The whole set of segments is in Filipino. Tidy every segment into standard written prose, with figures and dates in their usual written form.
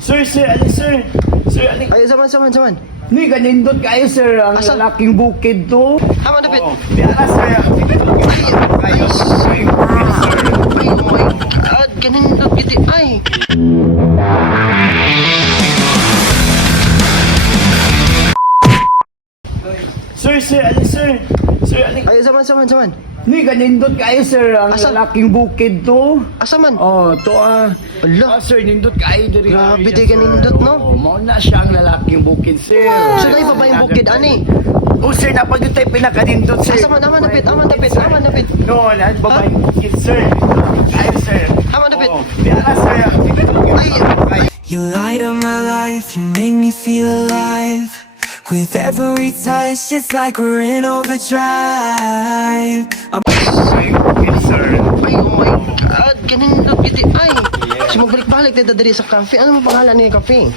Sir, sir. Sir, Ay, saman. Ni ganindot kayo, sir. Ang Asa? lalaking bukid to. Tama na, Pit. Di ala, sir. Kayo, sir. Ay, oh my God. Ganun na, Pit. Ay. Sir. Ay, saman. Ni ganindot kayo, sir. Ang Asa? lalaking bukid to. Asa man? Oh, to Ala. sir, nindot kayo diri. Grabe, di ganindot, no? Oh, mao na siya ang lalaking bukid, sir. So, na iba ba yung bukid, ani? Oh, sir, napagod tayo pinakadindot, sir. Aman na, Pit. Aman na, Pit. No, na baba yung bukid, sir. Kayo, sir. Aman na, Pit. Oh, di ala, sir. Ay. You light up my life, you make me feel alive. With every touch, it's like we're in overdrive. Sir. Ay, oh my God. Ganun na, Pit. Ay. So, magbalik-balik na dali sa cafe. Ano ang pangalan ni cafe?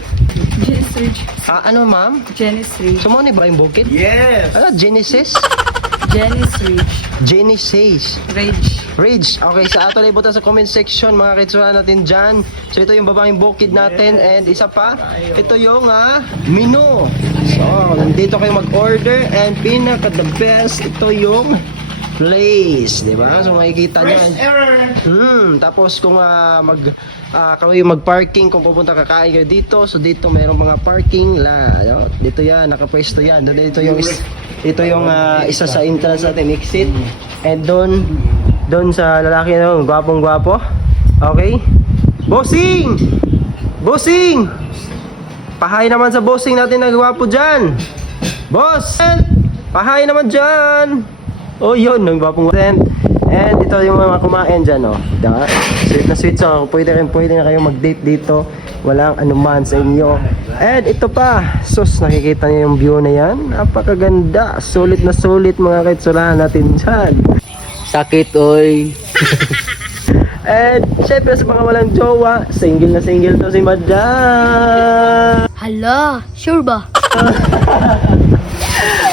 Genesis. Ano, ma'am? Genesis. So, mo ni ba yung bukid? Yes. Genesis? Genesis. Rage. Okay, sa ato na ibutan sa comment section, mga kitsuhan natin dyan. So, ito yung babaeng bukid natin. And isa pa, ito yung menu. So, nandito kayo mag-order. And pinaka-the best, ito yung place. Diba? So, makikita nyo. First error. Tapos kung kayo mag-parking, kung pupunta kakain kayo dito, so dito merong mga parking la, ano? Dito yan, nakapwesto yan. Dito yung isa sa entrance natin, exit. And doon sa lalaki na gwapong-gwapo. Okay? Bossing! Pahay naman sa bossing natin na gwapo dyan. Boss! Pahay naman dyan. Oh, yun, ng gwapong tent. And ito yung mga kumain dyan, oh. Diba? Sweet na sweet song. Pwede na kayo mag-date dito. Walang anuman sa inyo. And ito pa. Sus, nakikita niyo yung view na yan. Napakaganda. Sulit na sulit mga kaitsurahan natin dyan. Sakit, oy. And syempre sa mga walang jowa, single na single to si Madam. Hala, sure ba?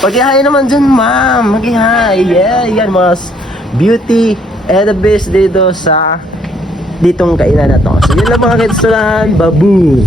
Mag-hi naman dyan, ma'am. Mag-hi. Yeah, yan mga beauty and the best dito sa ditong kainan na to. So yun lang mga kaitsurahan. Babu.